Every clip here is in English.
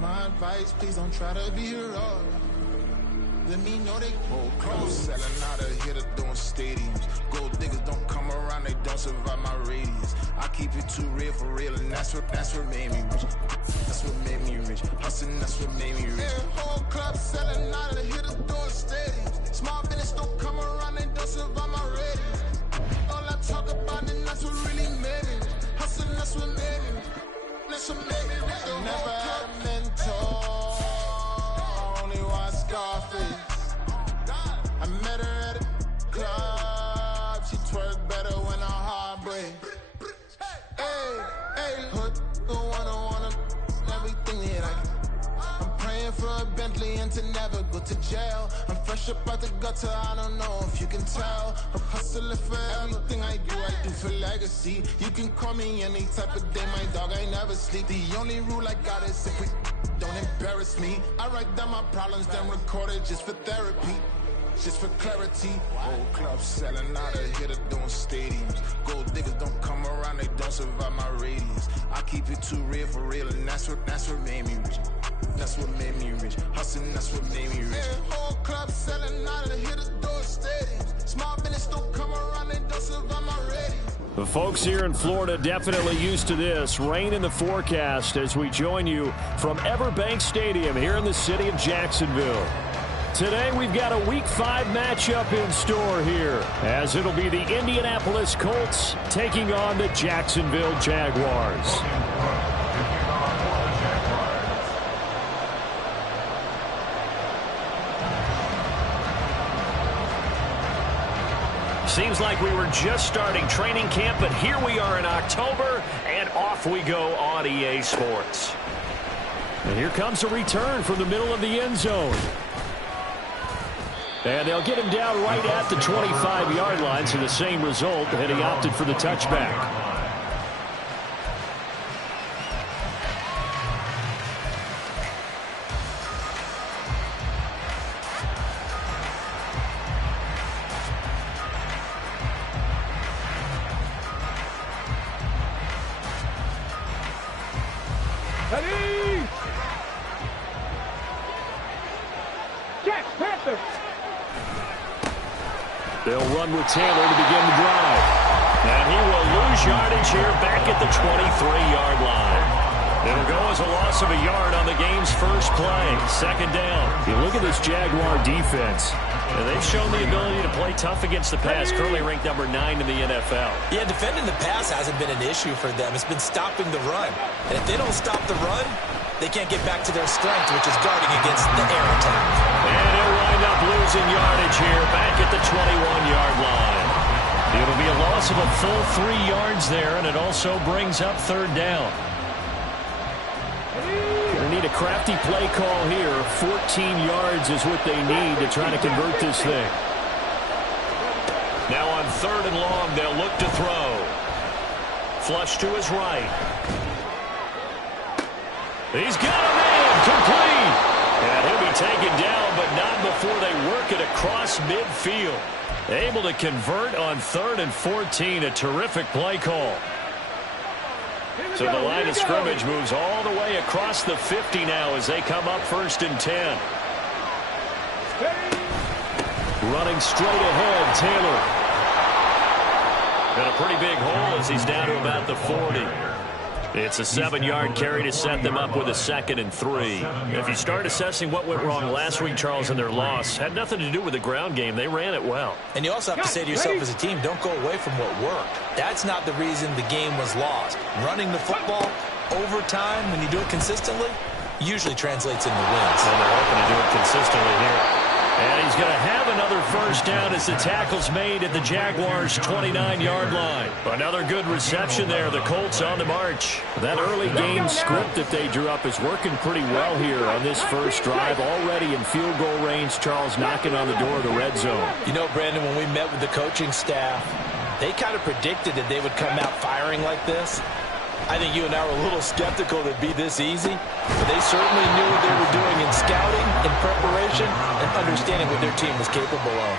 My advice, please don't try to be raw. Let me know they whole clothes selling out of here to doing stadiums. Gold diggers don't come around, they don't survive my radius. I keep it too real for real, and that's what made me rich. That's what made me rich. Hustling, that's what made me rich. Yeah, whole club selling out of here to doing stadiums. Small business don't come around, they don't survive my radius. All I talk about, and that's what really made me rich. Hustling, that's what made me rich. That's what made me rich. Never had a mentor. Only one Scarface. I met her at a club. She twerk better when her heart breaks. Hey, put the wanna everything that I can. I'm praying for a Bentley and to never go to jail. I'm fresh up out the gutter, I don't know if you can tell. I'm hustling for everything I do for legacy. You can call me any type of day, my dog, I never sleep. The only rule I got is if we don't embarrass me. I write down my problems, then record it just for therapy. Just for clarity. Whole club selling out of here to doing stadiums. Gold diggers don't come around, they don't survive my radius. I keep it too real for real, and that's what made me rich. That's what made me rich. Hustling, that's what made me rich. Yeah, whole club selling out of here to doing stadiums. Small business don't come around, they don't survive my radius. The folks here in Florida definitely used to this. Rain in the forecast as we join you from Everbank Stadium here in the city of Jacksonville. Today we've got a Week 5 matchup in store here, as it'll be the Indianapolis Colts taking on the Jacksonville Jaguars. Seems like we were just starting training camp, but here we are in October, and off we go on EA Sports. And here comes a return from the middle of the end zone. And they'll get him down right at the 25-yard line, so the same result, and he opted for the touchback. Ready! Jack Panther! They'll run with Taylor to begin the drive. And he will lose yardage here back at the 23-yard line. It'll go as a loss of a yard on the game's first play. Second down. You look at this Jaguar defense. And they've shown the ability to play tough against the pass, currently ranked number 9 in the NFL. Yeah, defending the pass hasn't been an issue for them. It's been stopping the run. And if they don't stop the run, they can't get back to their strength, which is guarding against the air attack. And he'll wind up losing yardage here back at the 21-yard line. It'll be a loss of a full 3 yards there, and it also brings up third down. They need a crafty play call here. 14 yards is what they need to try to convert this thing. Now on third and long, they'll look to throw. Flush to his right. He's got him in, complete. And he'll be taken down, but not before they work it across midfield. Able to convert on 3rd and 14, a terrific play call. So the line of scrimmage moves all the way across the 50 now as they come up 1st and 10. Running straight ahead, Taylor. And a pretty big hole as he's down to about the 40. It's a 7-yard carry to set them up with a 2nd and 3. If you start assessing what went wrong last week, Charles, in their loss, had nothing to do with the ground game. They ran it well. And you also have to say to yourself as a team, don't go away from what worked. That's not the reason the game was lost. Running the football over time, when you do it consistently, usually translates into wins. And they're hoping to do it consistently here. And he's going to have another first down as the tackle's made at the Jaguars' 29-yard line. Another good reception there. The Colts on the march. That early game script that they drew up is working pretty well here on this first drive. Already in field goal range, Charles knocking on the door of the red zone. You know, Brandon, when we met with the coaching staff, they kind of predicted that they would come out firing like this. I think you and I were a little skeptical that it'd be this easy, but they certainly knew what they were doing in scouting, in preparation, and understanding what their team was capable of.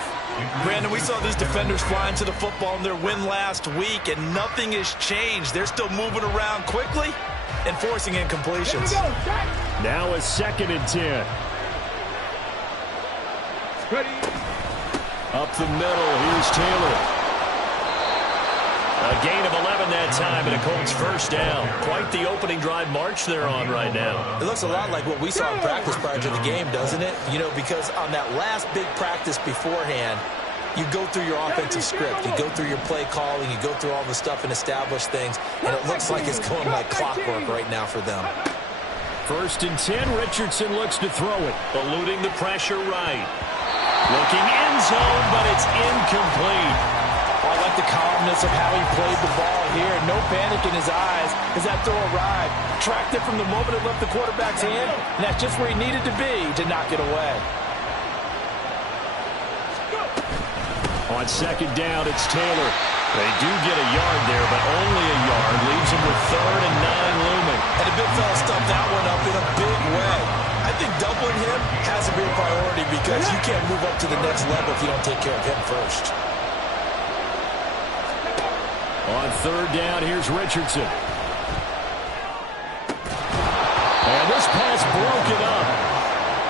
Brandon, we saw these defenders flying to the football in their win last week, and nothing has changed. They're still moving around quickly and forcing incompletions. Now a 2nd and 10. Ready. Up the middle, here's Taylor. A gain of 11 that time, and a Colts first down. Quite the opening drive march they're on right now. It looks a lot like what we saw in practice prior to the game, doesn't it? You know, because on that last big practice beforehand, you go through your offensive script. You go through your play calling. You go through all the stuff and establish things. And it looks like it's going like clockwork right now for them. 1st and 10, Richardson looks to throw it. Eluding the pressure right. Looking end zone, but it's incomplete. I like the calmness of how he played the ball here. No panic in his eyes as that throw arrived. Tracked it from the moment it left the quarterback's hand, and that's just where he needed to be to knock it away. On 2nd down, it's Taylor. They do get a yard there, but only a yard. Leaves him with 3rd and 9 looming. And the big fella stuffed that one up in a big way. I think doubling him has to be a priority because you can't move up to the next level if you don't take care of him first. On 3rd down, here's Richardson. And this pass broken up.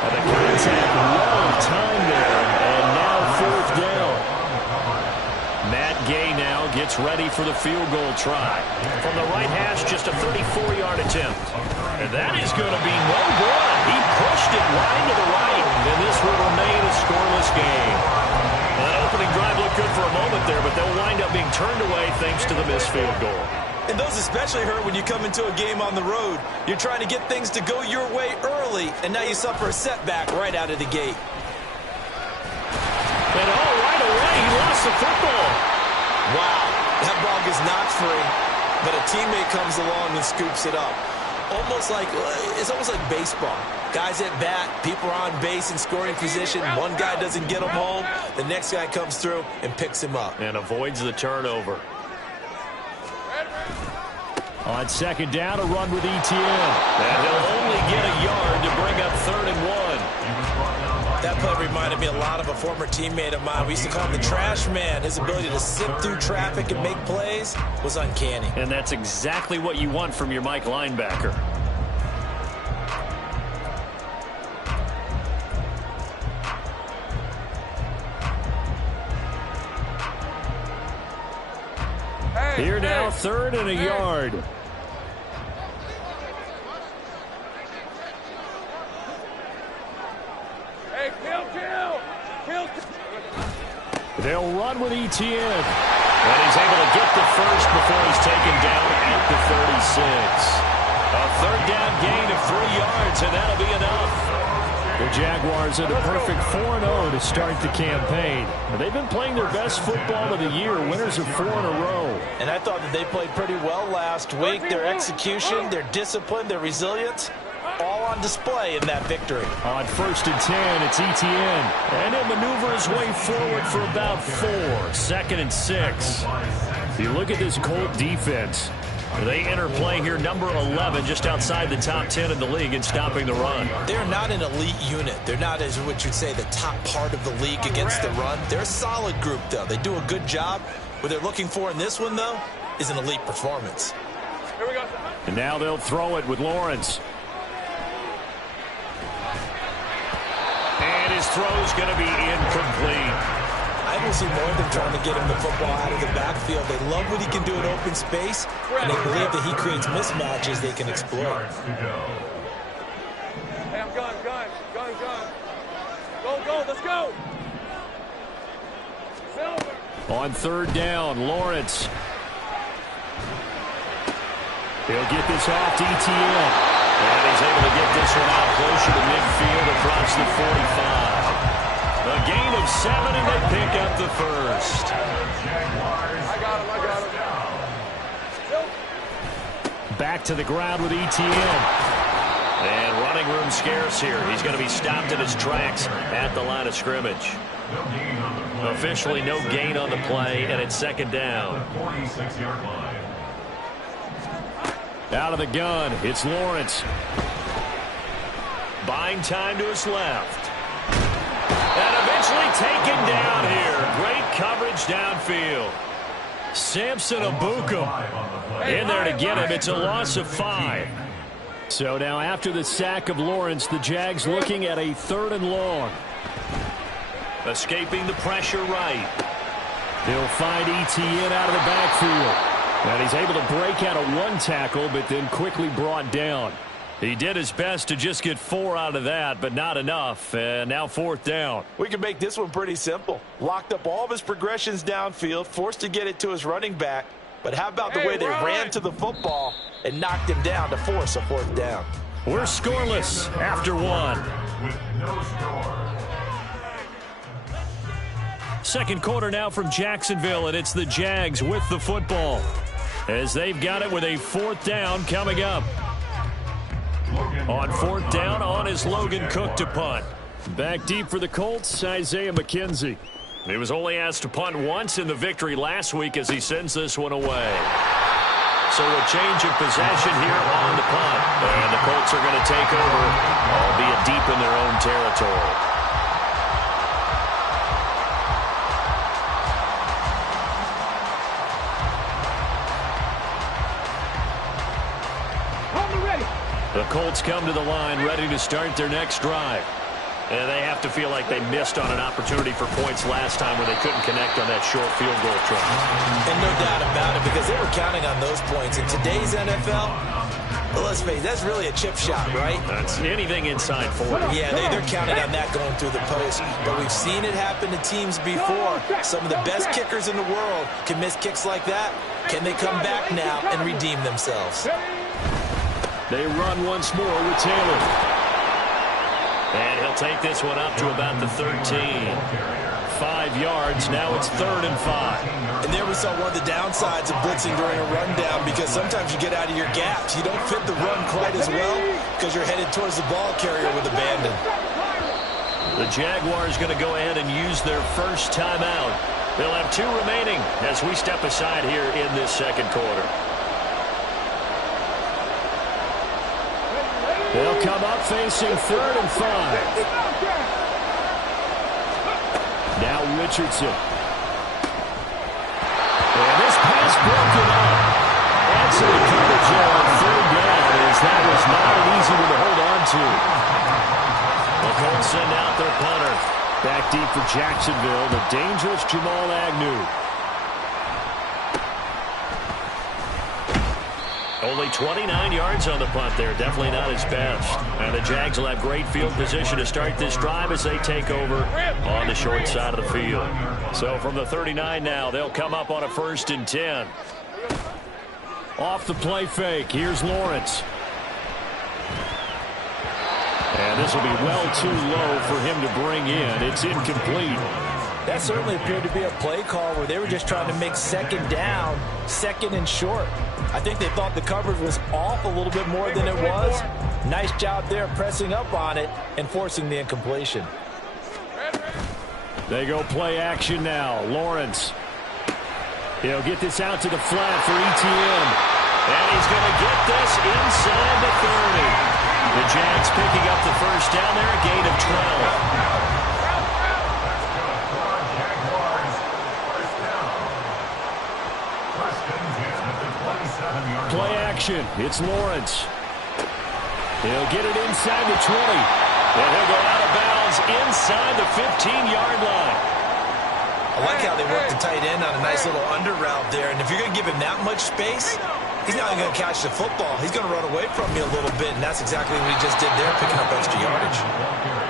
And the contact well timed there. And now 4th down. Matt Gay now gets ready for the field goal try. From the right hash, just a 34-yard attempt. And that is going to be no good. He pushed it wide to the right. And this will remain a scoreless game. That opening drive looked good for a moment there, but they'll wind up being turned away thanks to the missed field goal. And those especially hurt when you come into a game on the road. You're trying to get things to go your way early, and now you suffer a setback right out of the gate. And right away, he lost the football. Wow, that ball gets knocked free, but a teammate comes along and scoops it up. It's almost like baseball. Guys at bat, people are on base in scoring position. One guy doesn't get him home. The next guy comes through and picks him up. And avoids the turnover. On 2nd down, a run with ETN. And he'll only get a yard to bring up 3rd and 1. That play reminded me a lot of a former teammate of mine. We used to call him the trash man. His ability to sift through traffic and make plays was uncanny. And that's exactly what you want from your Mike linebacker. Here now, 3rd and a yard. Hey, kill. They'll run with ETN. And he's able to get the first before he's taken down at the 36. A 3rd down gain of 3 yards, and that'll be enough. The Jaguars at a perfect 4-0 to start the campaign. They've been playing their best football of the year, winners of 4 in a row. And I thought that they played pretty well last week. Their execution, their discipline, their resilience, all on display in that victory. On 1st and 10, it's ETN. And he'll maneuver his way forward for about 4. 2nd and 6. If you look at this Colt defense, they enter play here number 11, just outside the top 10 in the league in stopping the run. They're not an elite unit. They're not, as what you'd say, the top part of the league against the run. They're a solid group, though. They do a good job. What they're looking for in this one, though, is an elite performance. Here we go. And now they'll throw it with Lawrence. And his throw's going to be incomplete. I will see more of them trying to get him the football out of the backfield. They love what he can do in open space, and they believe that he creates mismatches they can exploit. Hey, I'm gone. Go, let's go. Silver. On 3rd down, Lawrence. He'll get this off to ETN. And he's able to get this one out closer to midfield across the 45. A gain of 7, and they pick up the first. I got him. Back to the ground with ETN. And running room scarce here. He's going to be stopped in his tracks at the line of scrimmage. Officially no gain on the play, and it's 2nd down. Out of the gun, it's Lawrence. Buying time to his left. And eventually taken down here. Great coverage downfield. Samson Abukum in there to get him. It's a loss of 5. So now after the sack of Lawrence, the Jags looking at a 3rd and long. Escaping the pressure right. He'll find Etienne out of the backfield. And he's able to break out of 1 tackle, but then quickly brought down. He did his best to just get 4 out of that, but not enough. And now 4th down. We can make this one pretty simple. Locked up all of his progressions downfield, forced to get it to his running back. But how about the way they ran to the football and knocked him down to force a 4th down? We're scoreless after 1. With no score. Second quarter now from Jacksonville, and it's the Jags with the football as they've got it with a 4th down coming up. On 4th down, on is Logan Cook to punt. Back deep for the Colts, Isaiah McKenzie. He was only asked to punt once in the victory last week as he sends this one away. So a change of possession here on the punt. And the Colts are going to take over, albeit deep in their own territory. The Colts come to the line ready to start their next drive. And they have to feel like they missed on an opportunity for points last time where they couldn't connect on that short field goal try. And no doubt about it, because they were counting on those points. In today's NFL, well, let's face it, that's really a chip shot, right? That's anything inside 40. Yeah, they're counting on that going through the post. But we've seen it happen to teams before. Some of the best kickers in the world can miss kicks like that. Can they come back now and redeem themselves? They run once more with Taylor. And he'll take this one up to about the 13. 5 yards. Now it's 3rd and 5. And there we saw one of the downsides of blitzing during a rundown, because sometimes you get out of your gaps. You don't fit the run quite as well because you're headed towards the ball carrier with abandon. The Jaguars going to go ahead and use their first timeout. They'll have 2 remaining as we step aside here in this second quarter. They'll come up facing 3rd and 5. Now Richardson. And this pass broken up. Excellent coverage there on 3rd down, as that was not an easy one to hold on to. The Colts send out their punter. Back deep for Jacksonville, the dangerous Jamal Agnew. Only 29 yards on the punt there. Definitely not his best. And the Jags will have great field position to start this drive as they take over on the short side of the field. So from the 39 now, they'll come up on a 1st and 10. Off the play fake. Here's Lawrence. And this will be well too low for him to bring in. It's incomplete. That certainly appeared to be a play call where they were just trying to make 2nd down, 2nd and short. I think they thought the coverage was off a little bit more than it was. Nice job there pressing up on it and forcing the incompletion. They go play action now. Lawrence. He'll get this out to the flat for Etienne. And he's going to get this inside the 30. The Jags picking up the first down there, a gain of 12. Play action. It's Lawrence. He'll get it inside the 20. And he'll go out of bounds inside the 15-yard line. I like how they work the tight end on a nice little under route there. And if you're going to give him that much space, he's not going to catch the football. He's going to run away from you a little bit, and that's exactly what he just did there, picking up extra yardage.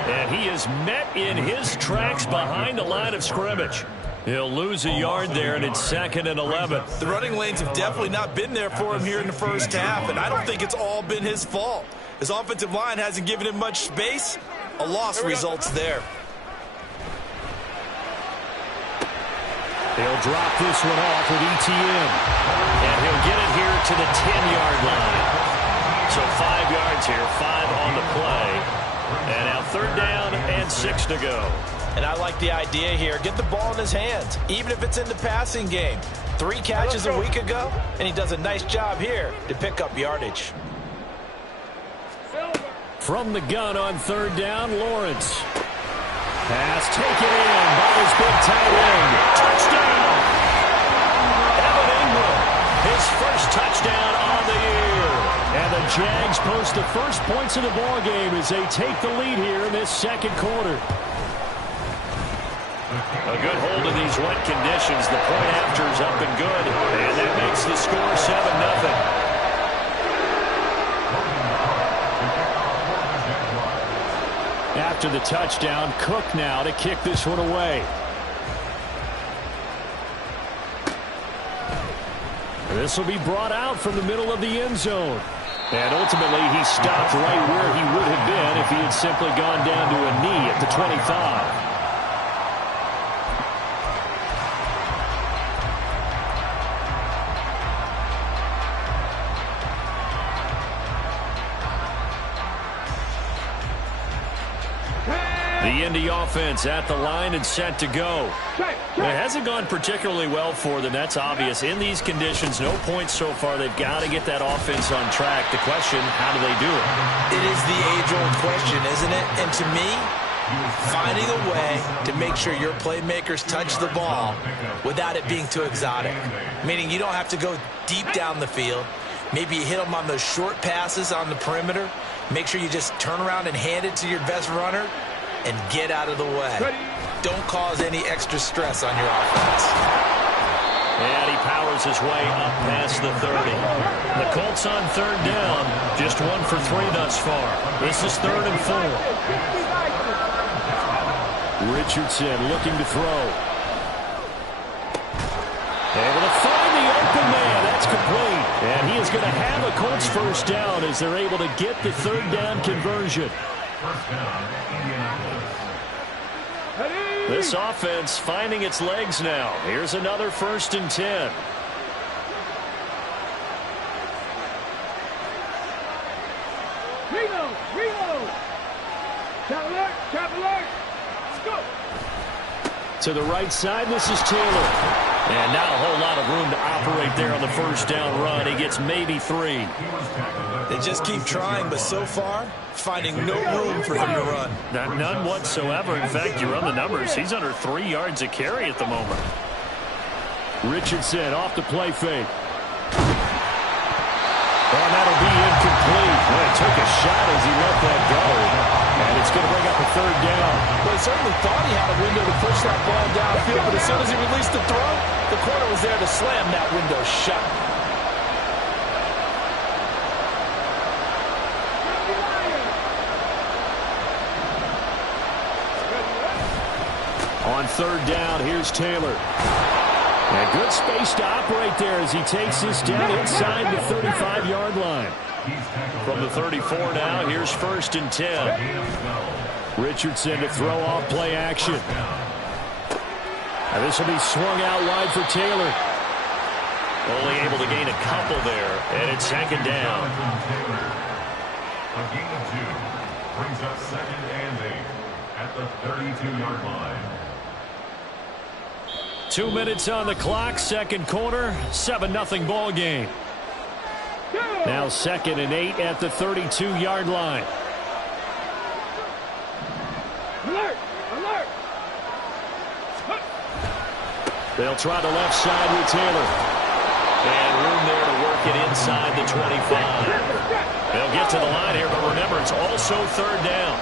And he is met in his tracks behind the line of scrimmage. He'll lose a yard there, and it's 2nd and 11. The running lanes have definitely not been there for him here in the first half, and I don't think it's all been his fault. His offensive line hasn't given him much space. A loss results there. He'll drop this one off with Etienne. And he'll get it here to the 10-yard line. So 5 yards here, 5 on the play. And now 3rd down and 6 to go. And I like the idea here. Get the ball in his hands, even if it's in the passing game. 3 catches a week ago, and he does a nice job here to pick up yardage. From the gun on 3rd down, Lawrence. Pass taken in by his big tight end. Touchdown! Evan Ingram, his first touchdown on the year. And the Jags post the first points of the ball game as they take the lead here in this second quarter. A good hold in these wet conditions. The point after is up and good. And that makes the score 7-0. After the touchdown, Cook now to kick this one away. This will be brought out from the middle of the end zone. And ultimately, he stopped right where he would have been if he had simply gone down to a knee at the 25. The Indy offense at the line and set to go. It hasn't gone particularly well for them. That's obvious. In these conditions, no points so far. They've got to get that offense on track. The question, how do they do it? It is the age-old question, isn't it? And to me, finding a way to make sure your playmakers touch the ball without it being too exotic. Meaning you don't have to go deep down the field. Maybe you hit them on those short passes on the perimeter. Make sure you just turn around and hand it to your best runner and get out of the way. Don't cause any extra stress on your offense. And he powers his way up past the 30. The Colts on third down. Just 1 for 3 thus far. This is 3rd and 4. Richardson looking to throw. Able to find the open man. That's complete. And he is going to have a Colts first down as they're able to get the 3rd down conversion. This offense finding its legs now. Here's another 1st and 10. Reload. Trap alert. Let's go. To the right side, this is Taylor. And not a whole lot of room to operate there on the first down run. He gets maybe 3. They just keep trying, but so far, finding no room for him to run. None whatsoever. In fact, you run the numbers. He's under 3 yards a carry at the moment. Richardson off the play fake. And that'll be incomplete. Well, he took a shot as he let that go. And it's going to bring up a 3rd down. Well, he certainly thought he had a window to push that ball downfield, but as soon as he released the throw, the corner was there to slam that window shut. On 3rd down, here's Taylor. And good space to operate there as he takes this down inside the 35-yard line. From the 34 now, here's 1st and 10. Richardson to throw off play action. And this will be swung out wide for Taylor. Only able to gain a couple there, and it's 2nd down. A gain of 2 brings up 2nd and 8 at the 32-yard line. 2 minutes on the clock, second quarter, 7-0 ball game. Now 2nd and 8 at the 32-yard line. Alert. They'll try the left side with Taylor. And room there to work it inside the 25. They'll get to the line here, but remember, it's also 3rd down.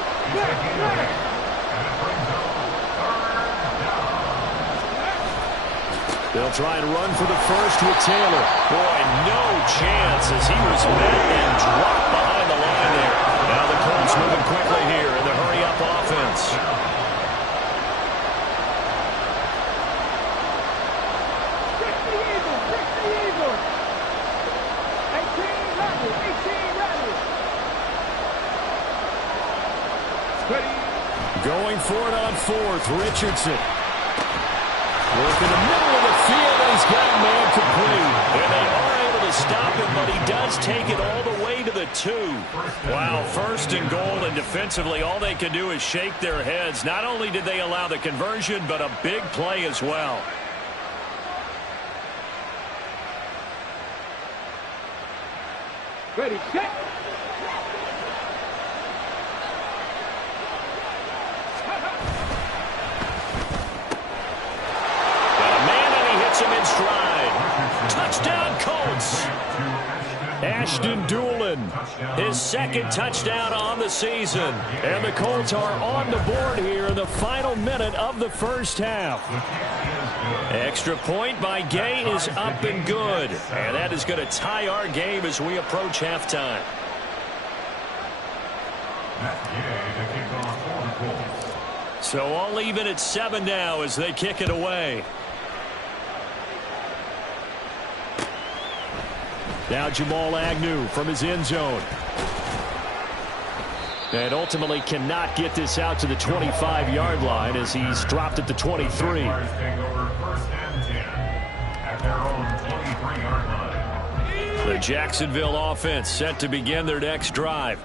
They'll try and run for the first with Taylor. Boy, no chance as he was met and dropped behind the line there. Now the Colts moving quickly here in the hurry-up offense. Brick the eagle. 18 ready. Going for it on 4th, Richardson. Work in the middle of the field, and he's got a man complete. And they are able to stop him, but he does take it all the way to the 2. Wow, 1st and goal, and defensively, all they can do is shake their heads. Not only did they allow the conversion, but a big play as well. Ready, set. Him in stride. Touchdown, Colts. Ashton Doolin His second touchdown on the season. And the Colts are on the board here in the final minute of the first half. Extra point by Gay is up and good. And that is going to tie our game as we approach halftime. So all even at 7 now as they kick it away. Now Jamal Agnew from his end zone. And ultimately cannot get this out to the 25-yard line as he's dropped at the 23. The Jacksonville offense set to begin their next drive.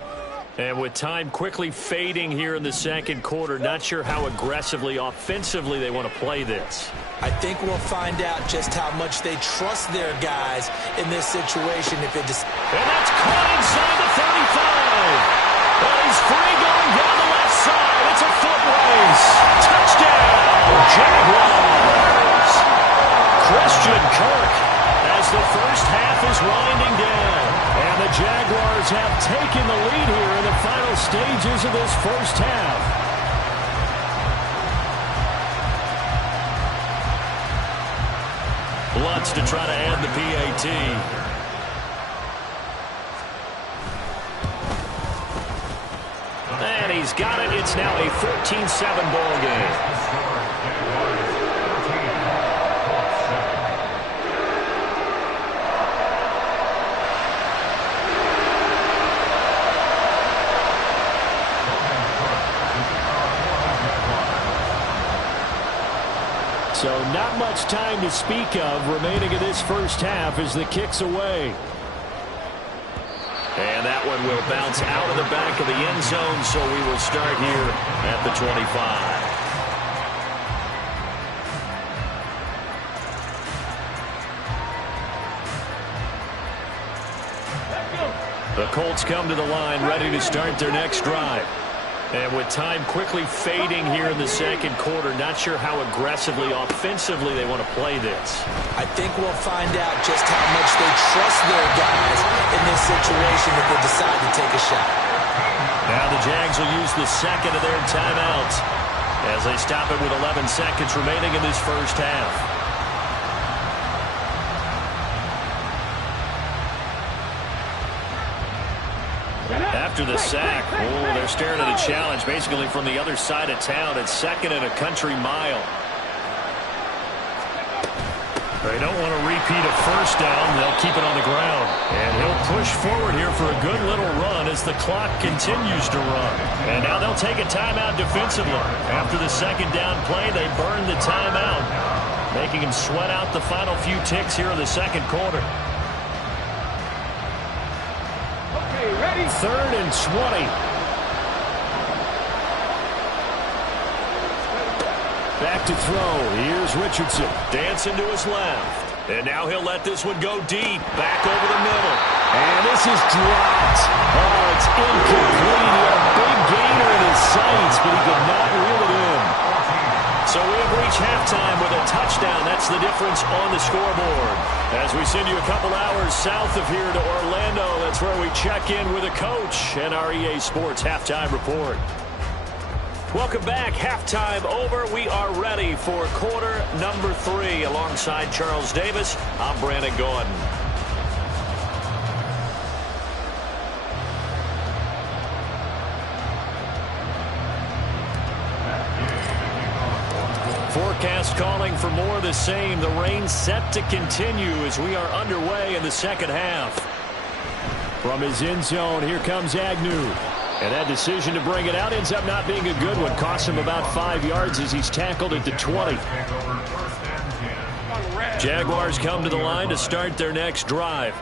And with time quickly fading here in the second quarter, not sure how aggressively, offensively they want to play this. I think we'll find out just how much they trust their guys in this situation. If it just... And that's caught inside the 35. But he's free going down the left side. It's a foot race. Touchdown, Jaguars. Christian Kirk as the first half is winding down. And the Jaguars have taken the lead here in the final stages of this first half. Lutz to try to add the PAT. And he's got it. It's now a 14-7 ball game. So not much time to speak of remaining in this first half as the kick's away. And that one will bounce out of the back of the end zone, so we will start here at the 25. The Colts come to the line ready to start their next drive. And with time quickly fading here in the second quarter, not sure how aggressively, offensively they want to play this. I think we'll find out just how much they trust their guys in this situation if they decide to take a shot. Now the Jags will use the second of their timeouts as they stop it with 11 seconds remaining in this first half. After the sack, they're staring at a challenge basically from the other side of town. It's second and a country mile. They don't want to repeat a first down. They'll keep it on the ground. And he'll push forward here for a good little run as the clock continues to run. And now they'll take a timeout defensively. After the second down play, they burn the timeout, making him sweat out the final few ticks here in the second quarter. Ready? 3rd and 20. Back to throw. Here's Richardson. Dancing to his left. And now he'll let this one go deep. Back over the middle. And this is dropped. Oh, it's incomplete. He had a big gainer in his sights, but he could not reel it in. So we have reached halftime with a touchdown. That's the difference on the scoreboard. As we send you a couple hours south of here to Orlando, that's where we check in with a coach and our EA Sports Halftime Report. Welcome back. Halftime over. We are ready for quarter number 3. Alongside Charles Davis, I'm Brandon Gordon. Forecast calling for more of the same. The rain set to continue as we are underway in the second half. From his end zone, here comes Agnew. And that decision to bring it out ends up not being a good one. Costs him about 5 yards as he's tackled at the 20. Jaguars come to the line to start their next drive.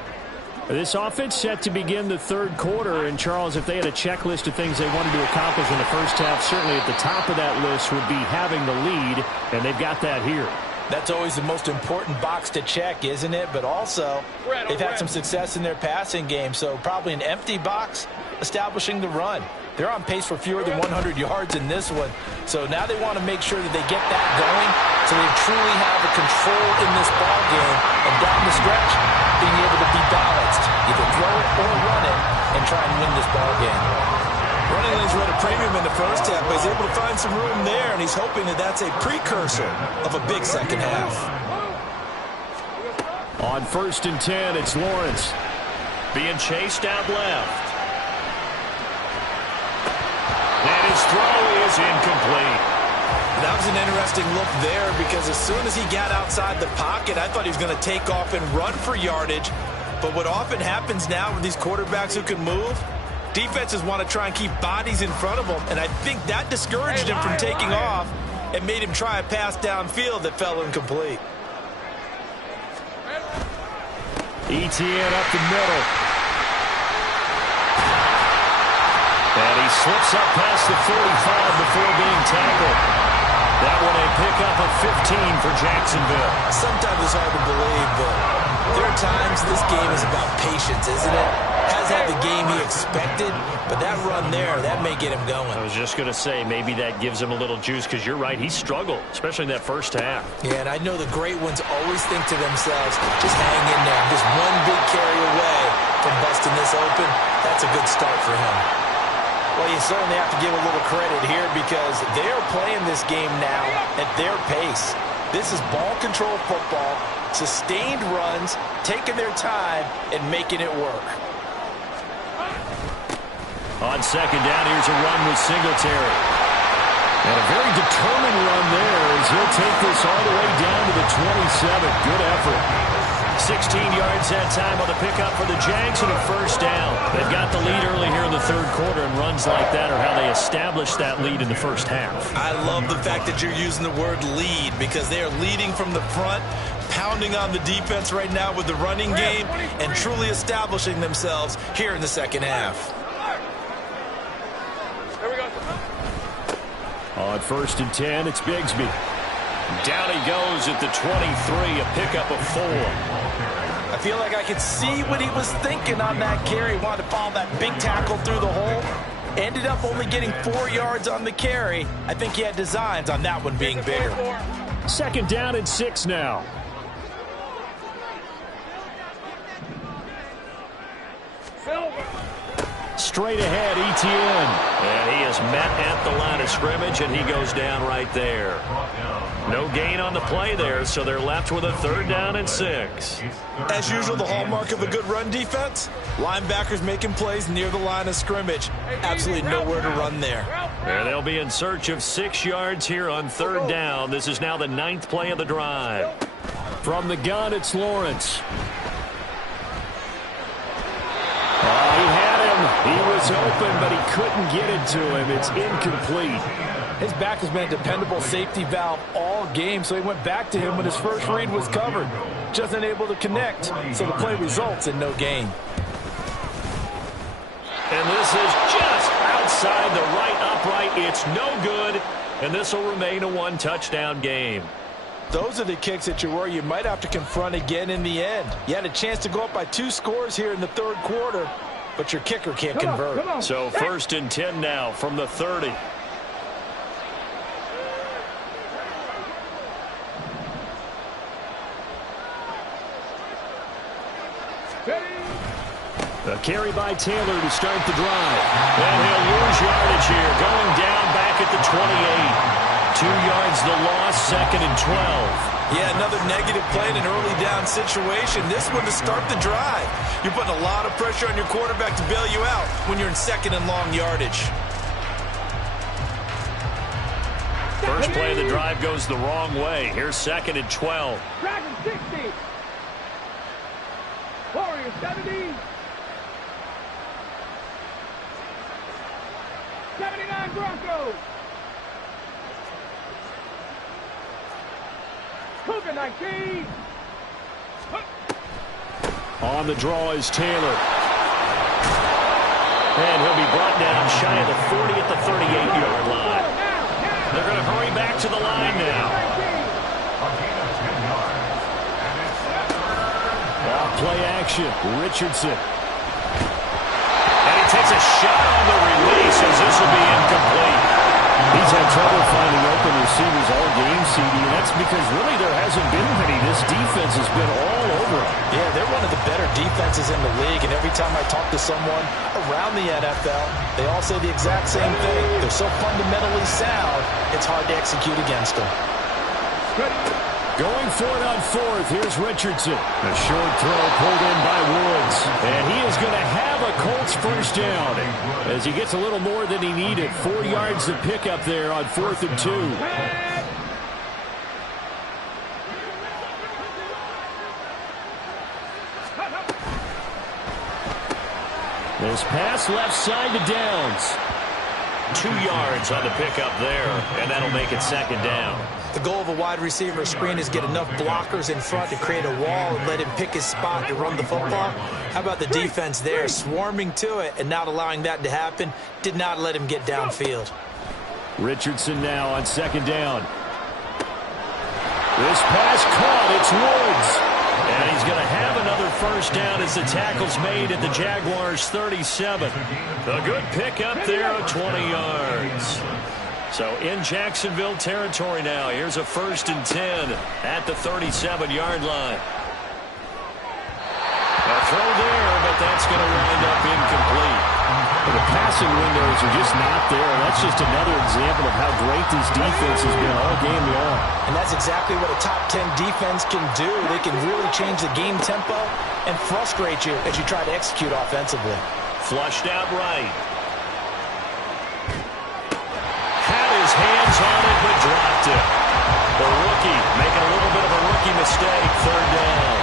This offense set to begin the third quarter. And, Charles, if they had a checklist of things they wanted to accomplish in the first half, certainly at the top of that list would be having the lead, and they've got that here. That's always the most important box to check, isn't it? But also, they've had some success in their passing game, so probably an empty box establishing the run. They're on pace for fewer than 100 yards in this one. So now they want to make sure that they get that going so they truly have the control in this ball game. And down the stretch, being able to be balanced, either throw it or run it, and try and win this ball game. Running lanes were at a premium in the first half, but he's able to find some room there, and he's hoping that that's a precursor of a big second half. On 1st and 10, it's Lawrence. Being chased out left. And his throw is incomplete. That was an interesting look there because as soon as he got outside the pocket, I thought he was going to take off and run for yardage. But what often happens now with these quarterbacks who can move, defenses want to try and keep bodies in front of them, and I think that discouraged him from taking off and made him try a pass downfield that fell incomplete. Etienne up the middle. And he slips up past the 45 before being tackled. That one a pickup of 15 for Jacksonville. Sometimes it's hard to believe, but there are times this game is about patience, isn't it? Has had the game he expected, but that run there, that may get him going. I was just going to say, maybe that gives him a little juice, because you're right, he struggled, especially in that first half. Yeah, and I know the great ones always think to themselves, just hang in there. Just one big carry away from busting this open. That's a good start for him. Well, you certainly have to give a little credit here because they're playing this game now at their pace. This is ball control football, sustained runs, taking their time, and making it work. On 2nd down, here's a run with Singletary. And a very determined run there as he'll take this all the way down to the 27. Good effort. 16 yards that time on the pickup for the Jags and a 1st down. They've got the lead early here in the 3rd quarter, and runs like that are how they established that lead in the first half. I love the fact that you're using the word lead because they are leading from the front, pounding on the defense right now with the running game, and truly establishing themselves here in the 2nd half. On 1st and 10, it's Bigsby. Down he goes at the 23, a pickup of 4. I feel like I could see what he was thinking on that carry. He wanted to follow that big tackle through the hole. Ended up only getting 4 yards on the carry. I think he had designs on that one being bigger. 2nd down and 6 now. Straight ahead, Etienne. And he is met at the line of scrimmage, and he goes down right there. No gain on the play there, so they're left with a 3rd down and 6. As usual, the hallmark of a good run defense, linebackers making plays near the line of scrimmage. Absolutely nowhere to run there. And they'll be in search of 6 yards here on 3rd down. This is now the 9th play of the drive. From the gun, it's Lawrence. He had him. He was open, but he couldn't get it to him. It's incomplete. His back has been a dependable safety valve all game, so he went back to him when his first read was covered. Just unable to connect, so the play results in no gain. And this is just outside the right upright. It's no good, and this will remain a 1-touchdown game. Those are the kicks that you worry you might have to confront again in the end. You had a chance to go up by 2 scores here in the 3rd quarter, but your kicker can't convert. So 1st and 10 now from the 30. A carry by Taylor to start the drive. And he'll lose yardage here, going down back at the 28. 2 yards the loss, 2nd and 12. Yeah, another negative play in an early down situation. This one to start the drive. You're putting a lot of pressure on your quarterback to bail you out when you're in 2nd and long yardage. First play of the drive goes the wrong way. Here's 2nd and 12. Dragon 60. Warriors 70. 79 Broncos. Cougar 19. On the draw is Taylor. And he'll be brought down shy of the 40 at the 38-yard line. They're going to hurry back to the line now. Off play action, Richardson. And he takes a shot on the release as this will be incomplete. He's had trouble finding open open receivers all game, CD, and that's because really there hasn't been many. This defense has been all over them. Yeah, they're one of the better defenses in the league, and every time I talk to someone around the NFL, they all say the exact same thing. They're so fundamentally sound, it's hard to execute against them. Going for it on fourth, here's Richardson. A short throw pulled in by Woods. And he is going to have a Colts first down as he gets a little more than he needed. 4 yards to pick up there on 4th and 2. This pass left side to Downs. 2 yards on the pickup there, and that'll make it second down. The goal of a wide receiver screen is get enough blockers in front to create a wall and let him pick his spot to run the football. How about the defense there, swarming to it and not allowing that to happen? Did not let him get downfield. Richardson now on second down. This pass caught. It's Woods. And he's going to have another first down as the tackle's made at the Jaguars' 37. A good pickup there of 20 yards. So in Jacksonville territory now. Here's a 1st and 10 at the 37-yard line. A throw there, but that's going to wind up incomplete. The passing windows are just not there. That's just another example of how great this defense has been all game long. And that's exactly what a top 10 defense can do. They can really change the game tempo and frustrate you as you try to execute offensively. Flushed out right. Had his hands on it, but dropped it. The rookie making a little bit of a rookie mistake. 3rd down.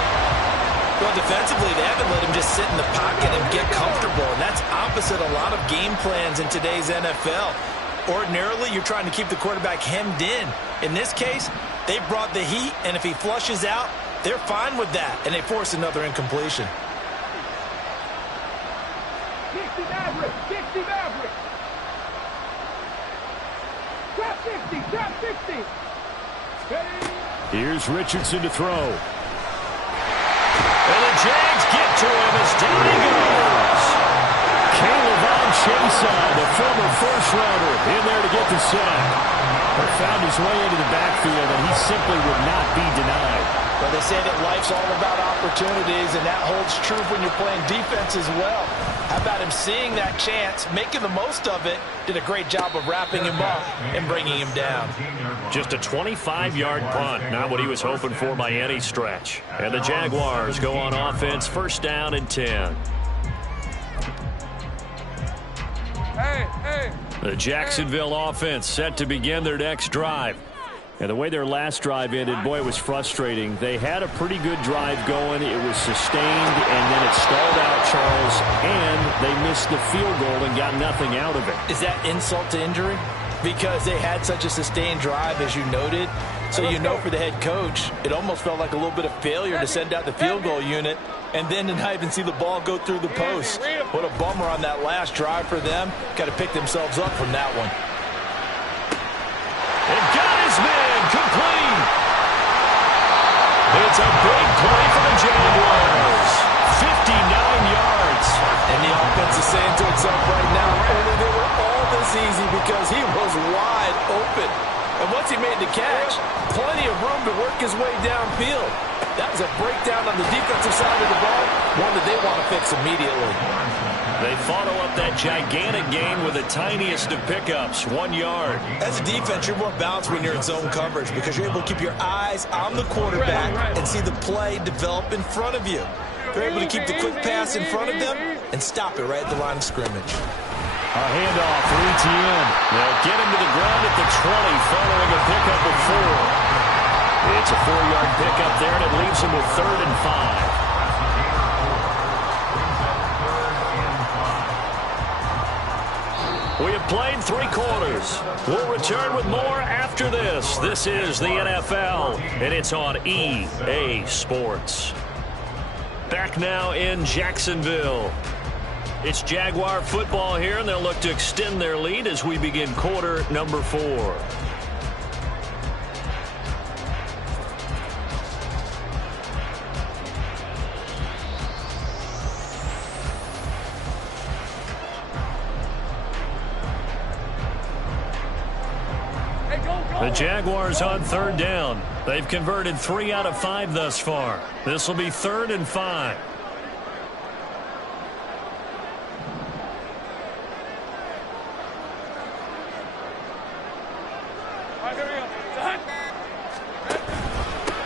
Well, defensively, they haven't let him just sit in the pocket and get comfortable, and that's opposite a lot of game plans in today's NFL. Ordinarily, you're trying to keep the quarterback hemmed in. In this case, they brought the heat, and if he flushes out, they're fine with that, and they force another incompletion. 60 Maverick, 60 Maverick. Drop 60, drop 60. Ready? Here's Richardson to throw. And the Jags get to him as down he goes. Caleb Chason, the former first-rounder, in there to get the sack. But found his way into the backfield, and he simply would not be denied. Well, they say that life's all about opportunities, and that holds true when you're playing defense as well. How about him seeing that chance, making the most of it, did a great job of wrapping him up and bringing him down. Just a 25-yard punt, not what he was hoping for by any stretch. And the Jaguars go on offense, 1st down and 10. The Jacksonville offense set to begin their next drive. And the way their last drive ended, boy, it was frustrating. They had a pretty good drive going. It was sustained, and then it stalled out, Charles, and they missed the field goal and got nothing out of it. Is that insult to injury? Because they had such a sustained drive, as you noted. So you know for the head coach, it almost felt like a little bit of failure to send out the field goal unit and then to not even see the ball go through the post. What a bummer on that last drive for them. Got to pick themselves up from that one. And got his man complete. It's a big play for the Jaguars. 59 yards. And the offense is saying to itself right now, only they were all this easy because he was wide open. And once he made the catch, plenty of room to work his way downfield. That was a breakdown on the defensive side of the ball, one that they want to fix immediately. They follow up that gigantic gain with the tiniest of pickups, 1 yard. As a defense, you're more balanced when you're in zone coverage because you're able to keep your eyes on the quarterback and see the play develop in front of you. They're able to keep the quick pass in front of them and stop it right at the line of scrimmage. A handoff for Etienne. They'll get him to the ground at the 20 following a pickup of 4. It's a 4-yard pickup there, and it leaves him with 3rd and 5. We have played 3 quarters. We'll return with more after this. This is the NFL, and it's on EA Sports. Back now in Jacksonville. It's Jaguar football here, and they'll look to extend their lead as we begin quarter number 4. The Jaguars on 3rd down. They've converted 3 out of 5 thus far. This will be 3rd and 5.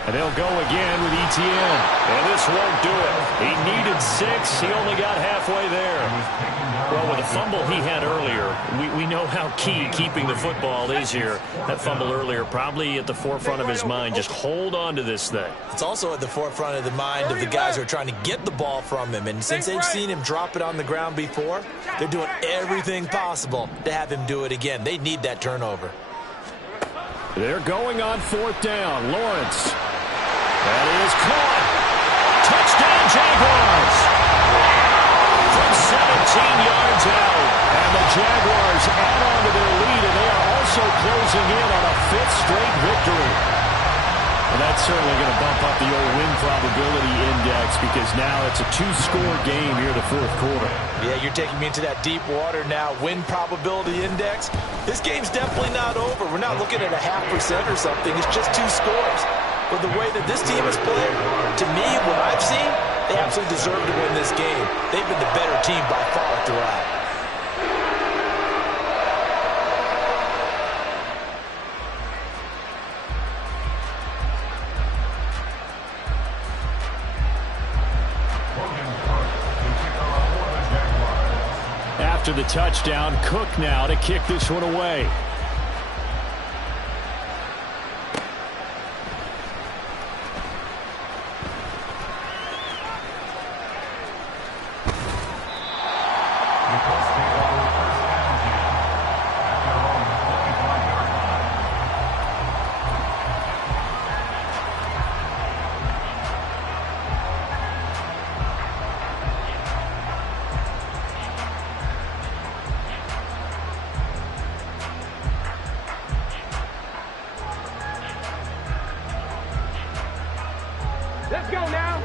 And they'll go again with Etienne. And this won't do it. He needed 6. He only got halfway there. Well, with the fumble he had earlier, we know how key keeping the football is here. That fumble earlier probably at the forefront of his mind. Just hold on to this thing. It's also at the forefront of the mind of the guys who are trying to get the ball from him. And since they've seen him drop it on the ground before, they're doing everything possible to have him do it again. They need that turnover. They're going on 4th down. Lawrence. That is caught. Touchdown, Jaguars. From 17 yards out. And the Jaguars add on to their lead, and they are also closing in on a 5th straight victory. And that's certainly going to bump up the old win probability index because now it's a 2-score game here in the 4th quarter. Yeah, you're taking me into that deep water now. Win probability index. This game's definitely not over. We're not looking at a 0.5% or something. It's just 2 scores. But the way that this team has played, to me, what I've seen, they absolutely deserve to win this game. They've been the better team by far throughout. After the touchdown, Cook now to kick this one away.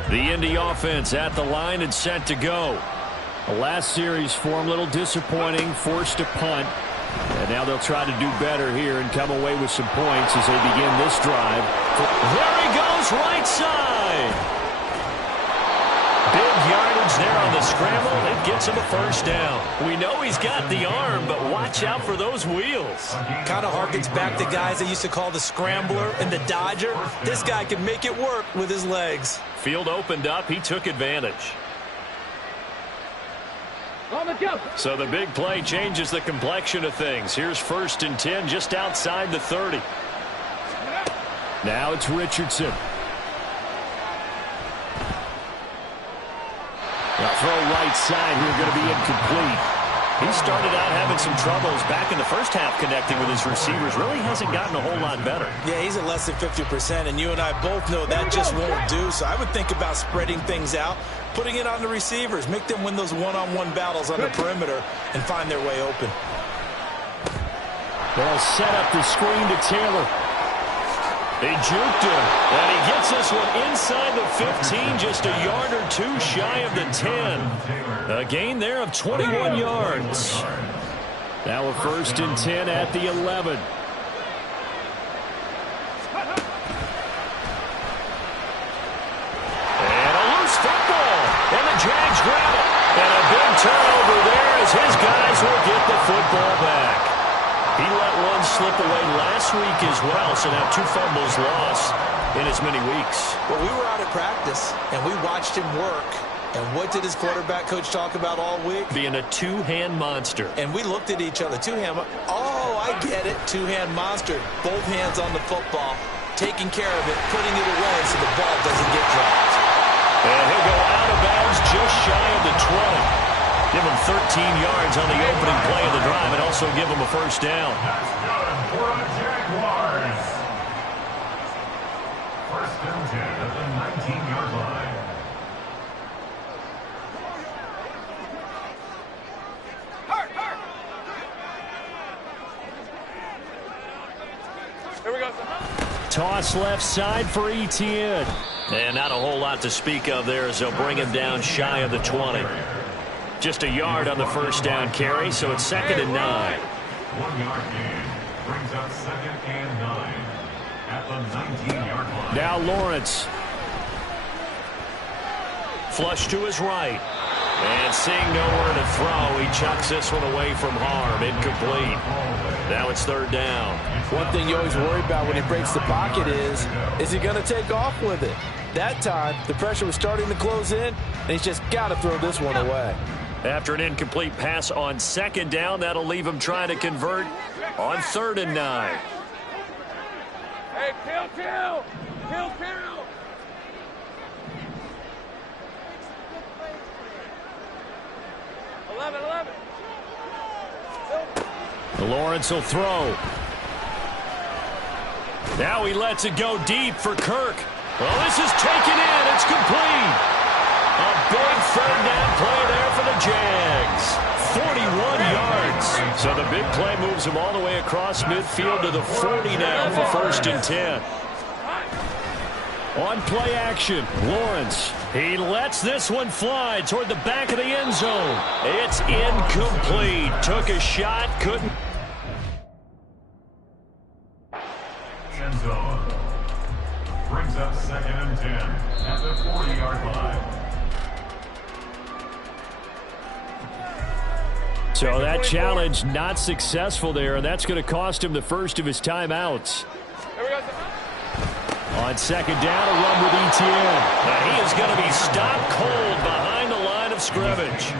The Indy offense at the line and set to go. The last series for him, a little disappointing, forced to punt. And now they'll try to do better here and come away with some points as they begin this drive. There he goes, right side. Big yardage there on the scramble. It gets him a 1st down. We know he's got the arm, but watch out for those wheels. Kind of harkens back to guys they used to call the scrambler and the dodger. This guy can make it work with his legs. Field opened up. He took advantage. So the big play changes the complexion of things. Here's 1st and 10 just outside the 30. Now it's Richardson. The throw right side here going to be incomplete. He started out having some troubles back in the first half connecting with his receivers. Really hasn't gotten a whole lot better. Yeah, he's at less than 50%, and you and I both know that just won't do. So I would think about spreading things out, putting it on the receivers, make them win those one-on-one battles on the perimeter and find their way open. They'll set up the screen to Taylor. He juked him, and he gets this one inside the 15, just a yard or 2 shy of the 10. A gain there of 21 yards. Now a 1st and 10 at the 11. And a loose football, and the Jags grab it. And a big turnover there as his guys will get the football back. He let one slip away last week as well, so now 2 fumbles lost in as many weeks. Well, we were out at practice, and we watched him work. And what did his quarterback coach talk about all week? Being a 2-hand monster. And we looked at each other. 2-hand. Oh, I get it. 2-hand monster. Both hands on the football, taking care of it, putting it away so the ball doesn't get dropped. And he'll go out of bounds just shy of the 20. Give him 13 yards on the opening play of the drive and also give him a 1st down. That's good for the Jaguars. 1st and 10 at the 19-yard line. Here we go. Toss left side for Etienne. And not a whole lot to speak of there as they'll bring him down shy of the 20. Just a yard on the 1st down carry, so it's 2nd and 9. 1 yard gain. Brings up 2nd and 9 at the 19-yard line. Now Lawrence. Flush to his right. And seeing nowhere to throw, he chucks this one away from harm. Incomplete. Now it's 3rd down. One thing you always worry about when he breaks the pocket is he going to take off with it? That time, the pressure was starting to close in, and he's just got to throw this one away. After an incomplete pass on 2nd down, that'll leave him trying to convert on 3rd and 9. Hey, kill. 11. Lawrence will throw. Now he lets it go deep for Kirk. Well, this is taken in. It's complete. A big 3rd down play there for the Jags. 41 yards. So the big play moves him all the way across midfield to the 40 now for 1st and 10. On play action, Lawrence. He lets this one fly toward the back of the end zone. It's incomplete. Took a shot, couldn't. End zone. Brings up 2nd and 10 at the 40-yard line. So that challenge not successful there, and that's going to cost him the first of his timeouts. On 2nd down, a run with Etienne. Now he is going to be stopped cold behind the line of scrimmage.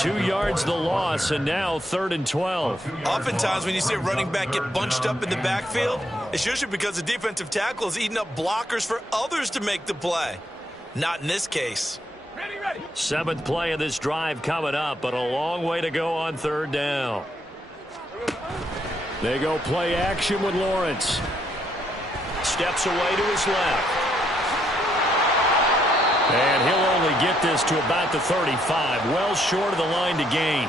2 yards the loss, and now 3rd and 12. Oftentimes when you see a running back get bunched up in the backfield, it's usually because the defensive tackle is eating up blockers for others to make the play. Not in this case. Ready. 7th play of this drive coming up, but a long way to go on 3rd down. They go play action with Lawrence. Steps away to his left. And he'll only get this to about the 35, well short of the line to gain.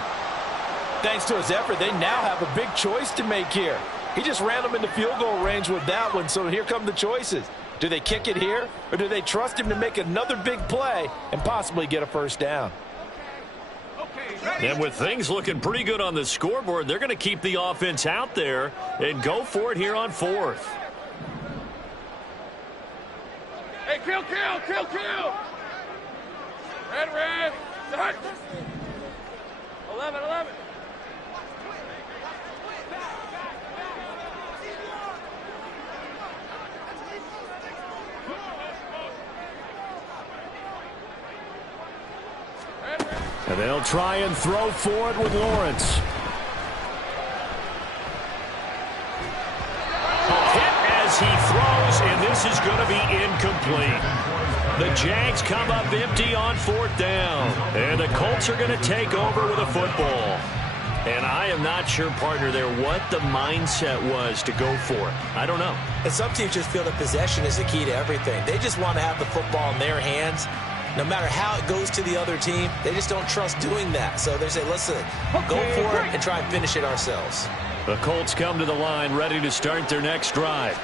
Thanks to his effort, they now have a big choice to make here. He just ran them into field goal range with that one, so here come the choices. Do they kick it here, or do they trust him to make another big play and possibly get a 1st down? And with things looking pretty good on the scoreboard, they're going to keep the offense out there and go for it here on 4th. Hey, kill. Red. Start. 11. And they'll try and throw for it with Lawrence. Hit as he throws, and this is going to be incomplete. The Jags come up empty on 4th down, and the Colts are going to take over with a football. And I am not sure, partner, there what the mindset was to go for it. I don't know. And some teams just feel that possession is the key to everything. They just want to have the football in their hands. No matter how it goes to the other team, they just don't trust doing that. So they say, listen, go for it and try and finish it ourselves. The Colts come to the line ready to start their next drive.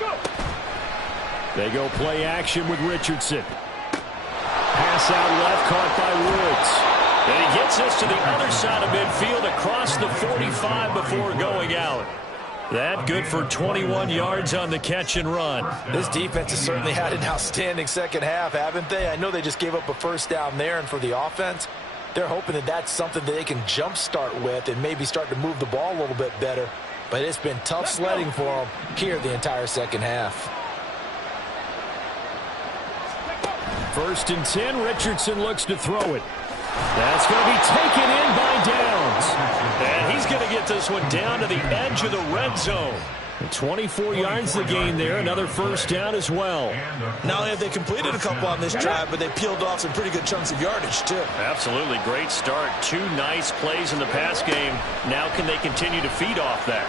They go play action with Richardson. Pass out left, caught by Woods. And he gets this to the other side of midfield across the 45 before going out. That good for 21 yards on the catch and run. This defense has certainly had an outstanding 2nd half, haven't they? I know they just gave up a 1st down there, and for the offense, they're hoping that that's something that they can jumpstart with and maybe start to move the ball a little bit better. But it's been tough sledding for them here the entire 2nd half. 1st and 10, Richardson looks to throw it. That's going to be taken in by Downs. And he's going to get this one down to the edge of the red zone. 24 yards the gain there, another 1st down as well. Not only have they completed a couple on this drive, but they peeled off some pretty good chunks of yardage, too. Absolutely, great start. 2 nice plays in the pass game. Now can they continue to feed off that?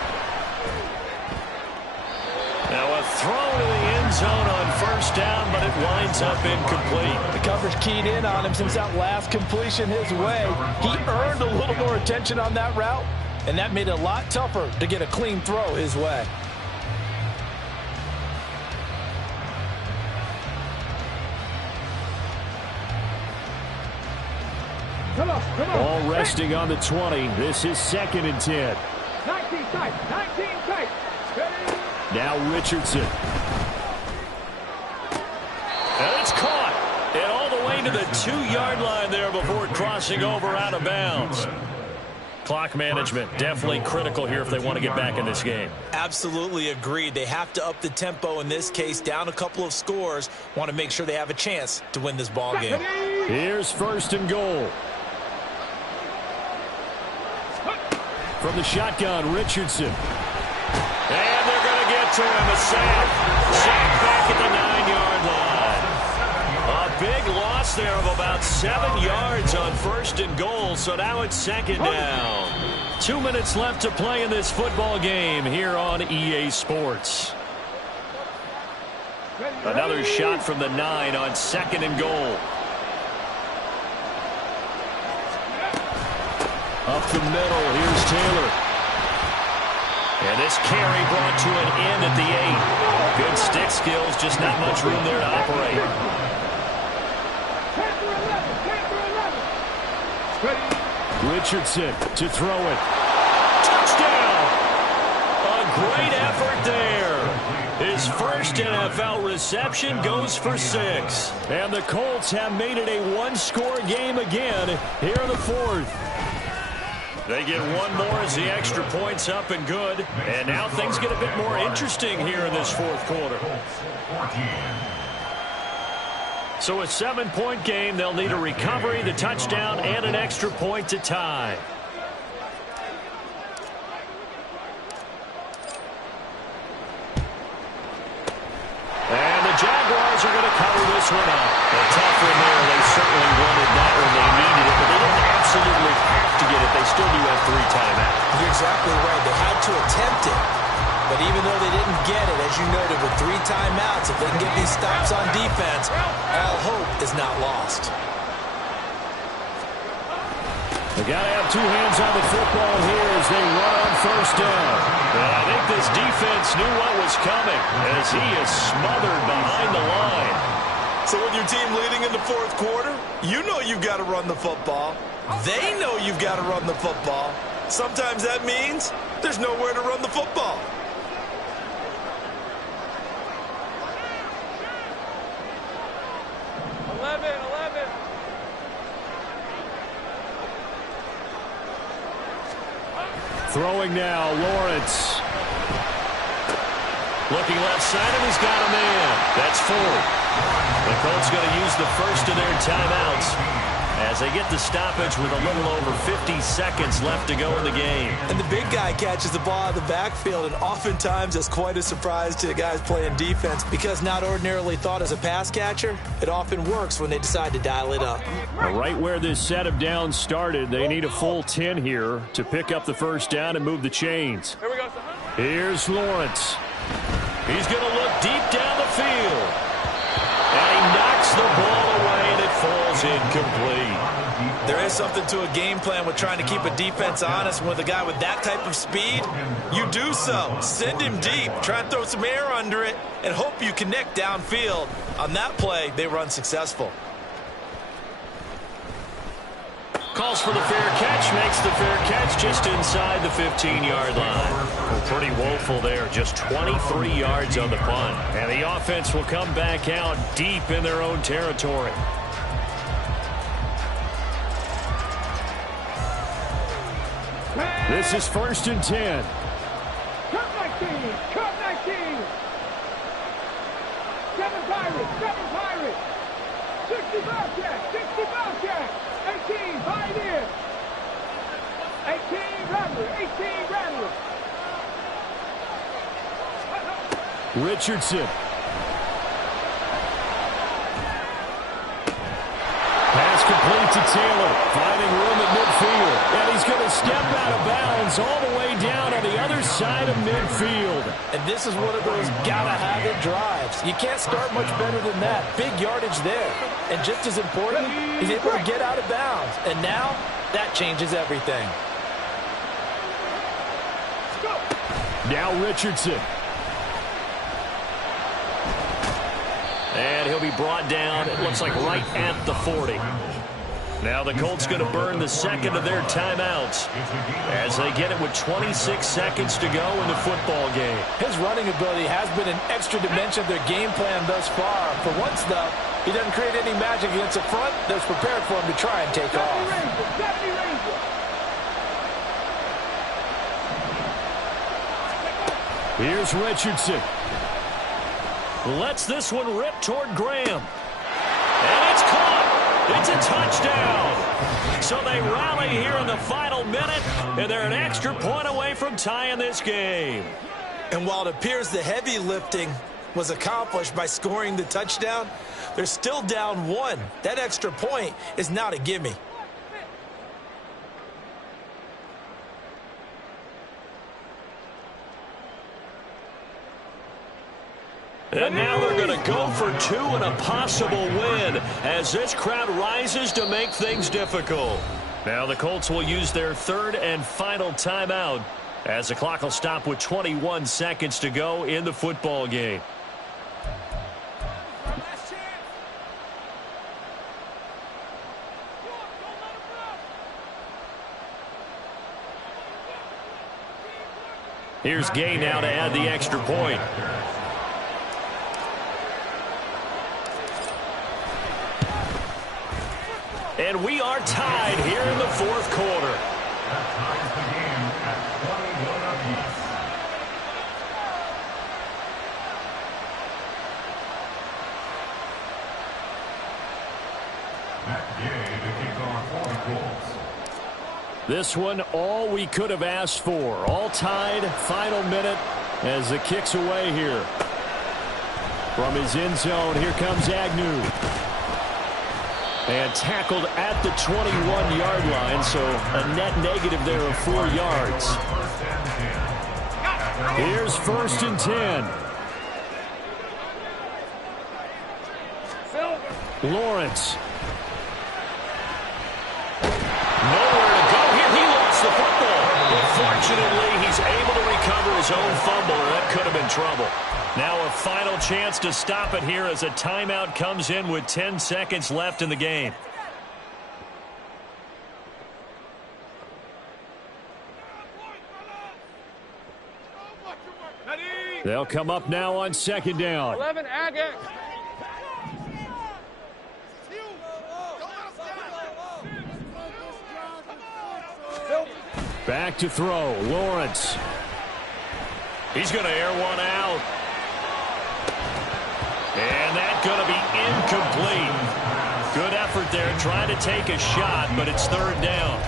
Now a throw to the end zone on 1st down, but it winds up incomplete. The coverage keyed in on him since that last completion his way. He earned a little more attention on that route, and that made it a lot tougher to get a clean throw his way. Come on. All resting on the 20. This is 2nd and 10. 19 tight. Ready. Now Richardson. And it's caught. And all the way to the 2-yard line there before crossing over out of bounds. Clock management definitely critical here if they want to get back in this game. Absolutely agreed. They have to up the tempo in this case, down a couple of scores. Want to make sure they have a chance to win this ball game. Here's 1st and goal. From the shotgun, Richardson. And they're going to get to him. A sack. Sack back at the 9-yard line. A big loss there of about 7 yards on 1st and goal. So now it's 2nd down. 2 minutes left to play in this football game here on EA Sports. Another shot from the 9 on 2nd and goal. Up the middle, here's Taylor. And this carry brought to an end at the 8. Good stick skills, just not much room there to operate. Richardson to throw it. Touchdown! A great effort there. His first NFL reception goes for 6. And the Colts have made it a 1-score game again here in the 4th. They get one more as the extra point's up and good. And now things get a bit more interesting here in this 4th quarter. So a 7-point game. They'll need a recovery, the touchdown, and an extra point to tie. And the Jaguars are going to cover this one up. A tough one there. They certainly wanted that when they needed it, but they didn't absolutely have to get it. They still do have 3 timeouts. You're exactly right. They had to attempt it. But even though they didn't get it, as you noted, with 3 timeouts, if they can get these stops on defense, all hope is not lost. They got to have 2 hands on the football here as they run on 1st down. And I think this defense knew what was coming as he is smothered behind the line. So with your team leading in the 4th quarter, you know you've got to run the football. They know you've got to run the football. Sometimes that means there's nowhere to run the football. Throwing now, Lawrence. Looking left side, and he's got a man. That's 4. The Colts going to use the first of their timeouts as they get the stoppage with a little over 50 seconds left to go in the game. And the big guy catches the ball out of the backfield, and oftentimes it's quite a surprise to the guys playing defense because not ordinarily thought as a pass catcher, it often works when they decide to dial it up. Right where this set of downs started, they need a full 10 here to pick up the 1st down and move the chains. Here we go. Here's Lawrence. He's going to look deep down the field. And he knocks the ball away, and it falls incomplete. There is something to a game plan with trying to keep a defense honest. With a guy with that type of speed, you do so. Send him deep. Try and throw some air under it and hope you connect downfield. On that play, they run successful. Calls for the fair catch, makes the fair catch just inside the 15-yard line. Well, pretty woeful there, just 23 yards on the punt. And the offense will come back out deep in their own territory. This is 1st and 10. Cut 19! Cut 19! 7 Pirates! 7 Pirates! 60 Bobcats! 60 Bobcats! 18 Pioneers! 18 Rattlers! 18 Rattlers! Richardson. Pass complete to Taylor, finding room at midfield. And he's going to step out of bounds all the way down on the other side of midfield. And this is one of those gotta-have-it drives. You can't start much better than that. Big yardage there. And just as important, he's able to get out of bounds. And now, that changes everything. Now Richardson. And he'll be brought down, it looks like right at the 40. Now the Colts going to burn the second of their timeouts as they get it with 26 seconds to go in the football game. His running ability has been an extra dimension of their game plan thus far. For once, though, he doesn't create any magic against the front that's prepared for him to try and take off. Here's Richardson. Lets this one rip toward Graham. And it's caught. It's a touchdown. So they rally here in the final minute, and they're an extra point away from tying this game. And while it appears the heavy lifting was accomplished by scoring the touchdown, they're still down one. That extra point is not a gimme. And now they're going to go for two and a possible win as this crowd rises to make things difficult. Now the Colts will use their third and final timeout as the clock will stop with 21 seconds to go in the football game. Here's Gay now to add the extra point. And we are tied here in the fourth quarter. That ties the game at 21 apiece. Matt Gay to kick off for the Colts. This one, all we could have asked for. All tied, final minute as it kicks away here. From his end zone, here comes Agnew. And tackled at the 21-yard line, so a net negative there of 4 yards. Here's 1st and 10. Lawrence. Nowhere to go here. He lost the football. But fortunately, he's able to recover his own fumble, or that could have been trouble. Now a final chance to stop it here as a timeout comes in with 10 seconds left in the game. They'll come up now on 2nd down. 11 Agate. Back to throw. Lawrence. He's going to air one out. And that's going to be incomplete. Good effort there trying to take a shot, but it's 3rd down.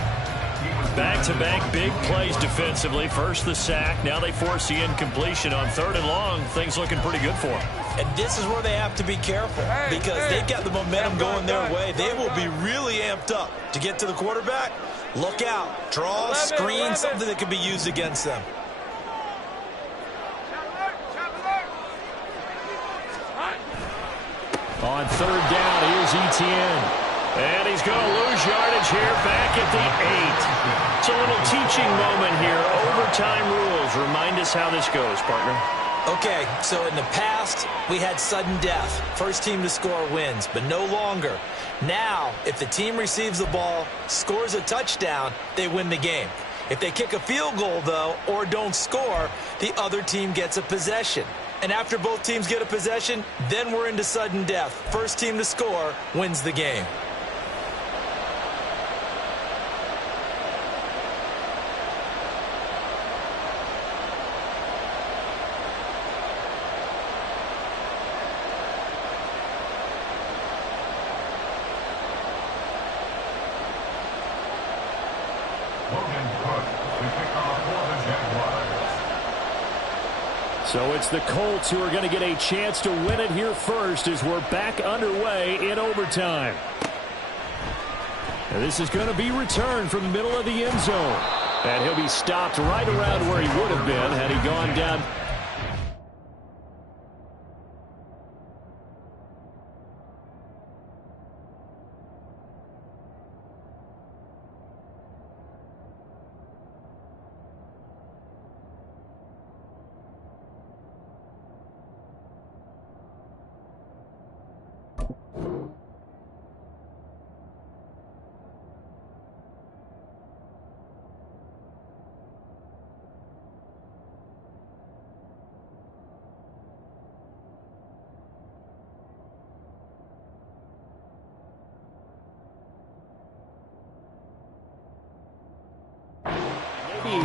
Back-to-back big plays defensively. First the sack. Now they force the incompletion on 3rd and long. Things looking pretty good for them. And this is where they have to be careful because they've got the momentum going their way. They will be really amped up to get to the quarterback. Look out. Draw, screen, something that can be used against them. On 3rd down, here's Etienne. And he's going to lose yardage here back at the 8. It's a little teaching moment here. Overtime rules. Remind us how this goes, partner. Okay, so in the past, we had sudden death. First team to score wins, but no longer. Now, if the team receives the ball, scores a touchdown, they win the game. If they kick a field goal, though, or don't score, the other team gets a possession. And after both teams get a possession, then we're into sudden death. First team to score wins the game. So it's the Colts who are going to get a chance to win it here first as we're back underway in overtime. And this is going to be returned from the middle of the end zone. And he'll be stopped right around where he would have been had he gone down.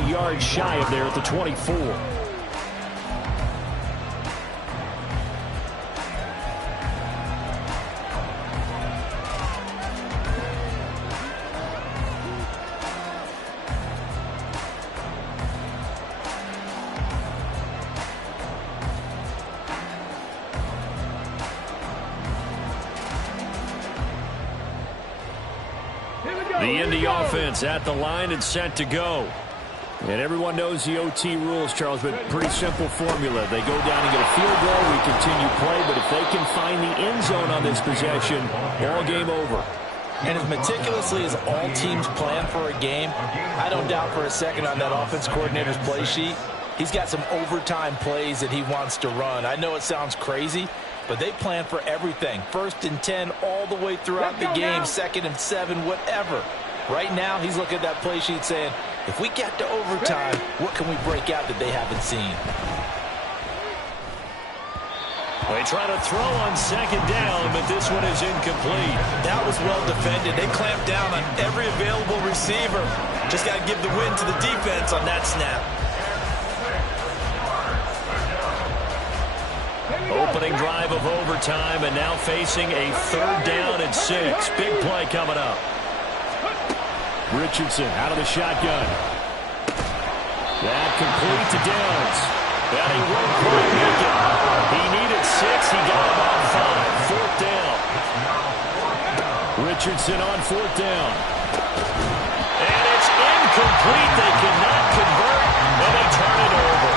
yards shy of there at the 24. The Indy offense at the line and set to go. And everyone knows the OT rules, Charles, but pretty simple formula. They go down and get a field goal, we continue play, but if they can find the end zone on this possession, ball game over. And as meticulously as all teams plan for a game, I don't doubt for a second on that offense coordinator's play sheet, he's got some overtime plays that he wants to run. I know it sounds crazy, but they plan for everything. 1st and 10 all the way throughout the game, 2nd and 7, whatever. Right now, he's looking at that play sheet saying, if we get to overtime, what can we break out that they haven't seen? They try to throw on 2nd down, but this one is incomplete. That was well defended. They clamped down on every available receiver. Just got to give the win to the defense on that snap. Opening drive of overtime, and now facing a 3rd down and 6. Big play coming up. Richardson out of the shotgun. That complete to Downs. And he won't quite make it. He needed 6. He got about 5. 4th down. Richardson on 4th down. And it's incomplete. They cannot convert, and they turn it over.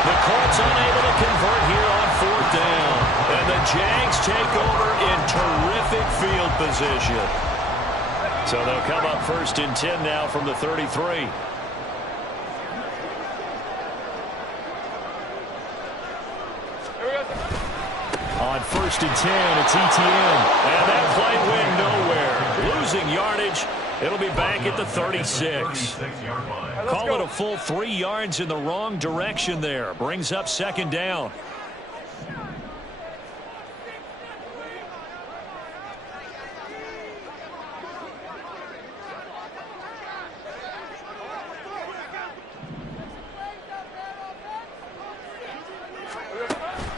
The Colts unable to convert here on 4th down. And the Jags take over in terrific field position. So they'll come up 1st and 10 now from the 33. On 1st and 10, it's ETN. And that play went nowhere. Losing yardage. It'll be back at the 36. Call it a full 3 yards in the wrong direction there. Brings up 2nd down.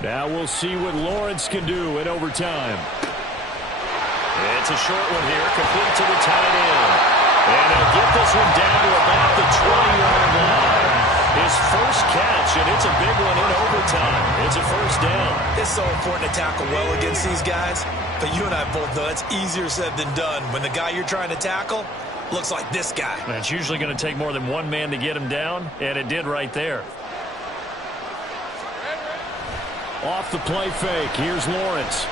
Now we'll see what Lawrence can do in overtime. It's a short one here, complete to the tight end. And he'll get this one down to about the 20-yard line. His first catch, and it's a big one in overtime. It's a 1st down. It's so important to tackle well against these guys, but you and I both know it's easier said than done. When the guy you're trying to tackle looks like this guy. And it's usually going to take more than one man to get him down, and it did right there. Off the play fake, here's Lawrence.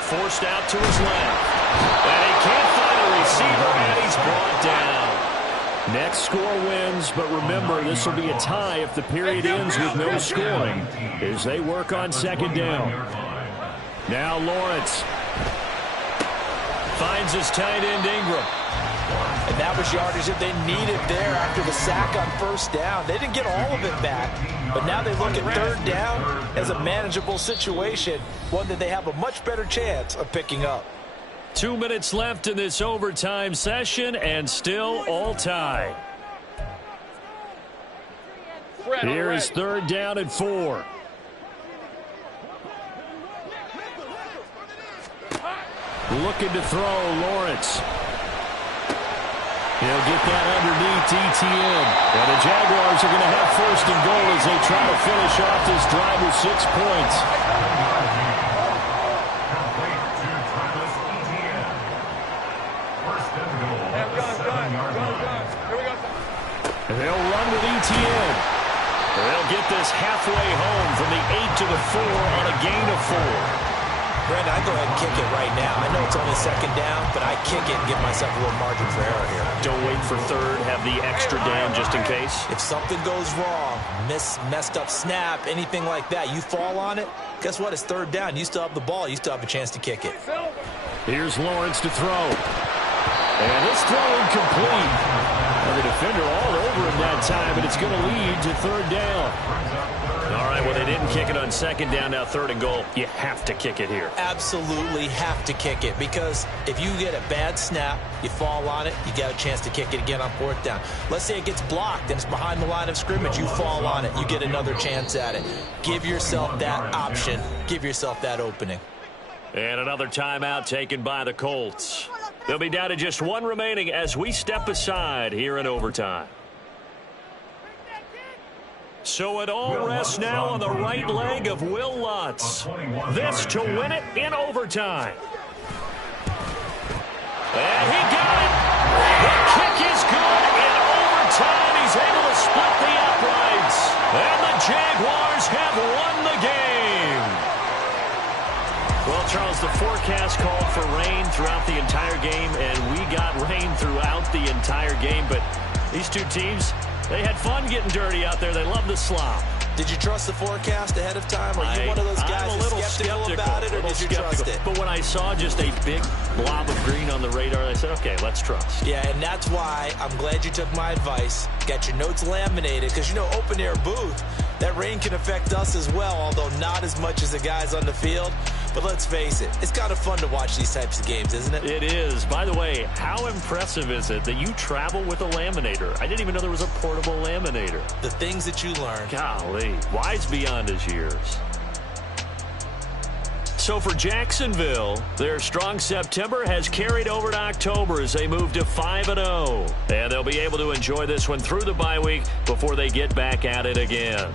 Forced out to his left. And he can't find a receiver, and he's brought down. Next score wins, but remember, this will be a tie if the period ends with no scoring as they work on 2nd down. Now Lawrence finds his tight end Ingram. And that was yardage that they needed there after the sack on 1st down. They didn't get all of it back, but now they look at 3rd down as a manageable situation, one that they have a much better chance of picking up. 2 minutes left in this overtime session, and still all tied. Here is 3rd down and 4. Looking to throw, Lawrence. He'll get that underneath ETN. And the Jaguars are going to have 1st and goal as they try to finish off this drive with 6 points. And they'll run with ETN. They'll get this halfway home from the 8 to the 4 on a gain of 4. Brandon, I go ahead and kick it right now. I know it's only 2nd down, but I kick it and give myself a little margin for error here. Don't wait for 3rd, have the extra down just in case. If something goes wrong, messed up snap, anything like that, you fall on it, guess what? It's 3rd down. You still have the ball. You still have a chance to kick it. Here's Lawrence to throw. And this throw incomplete. And the defender all over him that time, but it's going to lead to 3rd down. All right, well, they didn't didn't kick it on second down, now third and goal. You have to kick it here. Absolutely have to kick it, because if you get a bad snap, you fall on it, you got a chance to kick it again on fourth down. Let's say it gets blocked and it's behind the line of scrimmage. You fall on it, you get another chance at it. Give yourself that option. Give yourself that opening. And another timeout taken by the Colts. They'll be down to just one remaining as we step aside here in overtime. So it all rests now on the right leg of Will Lutz. This to win it in overtime. And he got it. The kick is good in overtime. He's able to split the uprights. And the Jaguars have won the game. Well, Charles, the forecast called for rain throughout the entire game, and we got rain throughout the entire game. But these two teams, they had fun getting dirty out there. They love the slop. Did you trust the forecast ahead of time? Are you one of those guys who's skeptical about it, or did you trust it? But when I saw just a big blob of green on the radar, I said, okay, let's trust. Yeah, and that's why I'm glad you took my advice. Got your notes laminated, because, open air booth, that rain can affect us as well, although not as much as the guys on the field. But let's face it, it's kind of fun to watch these types of games, isn't it? It is. By the way, how impressive is it that you travel with a laminator? I didn't even know there was a portable laminator. The things that you learn. Golly, wise beyond his years. So for Jacksonville, their strong September has carried over to October as they move to 5-0. And they'll be able to enjoy this one through the bye week before they get back at it again.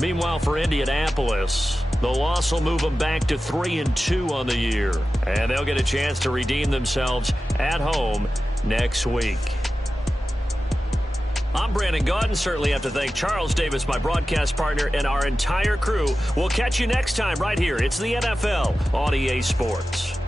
Meanwhile, for Indianapolis, the loss will move them back to 3-2 on the year. And they'll get a chance to redeem themselves at home next week. I'm Brandon Gaudin. Certainly have to thank Charles Davis, my broadcast partner, and our entire crew. We'll catch you next time right here. It's the NFL on EA Sports.